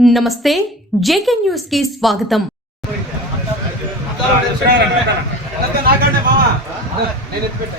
నమస్తే జేకే న్యూస్కి స్వాగతం నేను ఎత్తిపెట్టా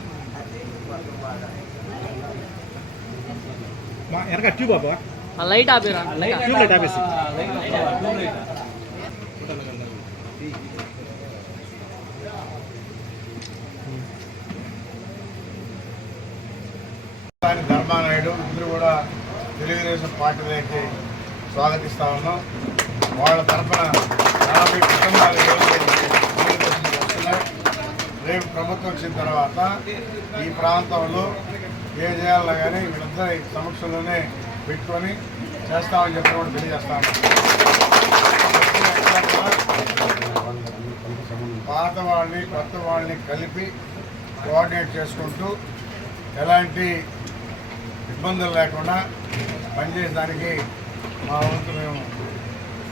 వెనక ట్యూబ్ లైట్ ఆపిరా. ట్యూబ్ లైట్ ఆపేసి. ధర్మానాయుడు ఇద్దరు కూడా తెలుగుదేశం పార్టీలోకి స్వాగతిస్తా ఉన్నాం. వాళ్ళ తరఫున నలభై కుటుంబాలు ప్రభుత్వం వచ్చిన తర్వాత ఈ ప్రాంతంలో ఏ చేయాలన్నా కానీ వీళ్ళందరి సమక్షంలోనే పెట్టుకొని చేస్తామని చెప్పి కూడా తెలియజేస్తాను. పాత వాళ్ళని కొత్త వాళ్ళని కలిపి కోఆర్డినేట్ చేసుకుంటూ ఎలాంటి ఇబ్బందులు లేకుండా పనిచేసేదానికి మా వంతు మేము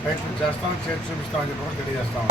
ప్రయత్నం చేస్తాం చేసి చూపిస్తామని చెప్పి కూడా తెలియజేస్తాం.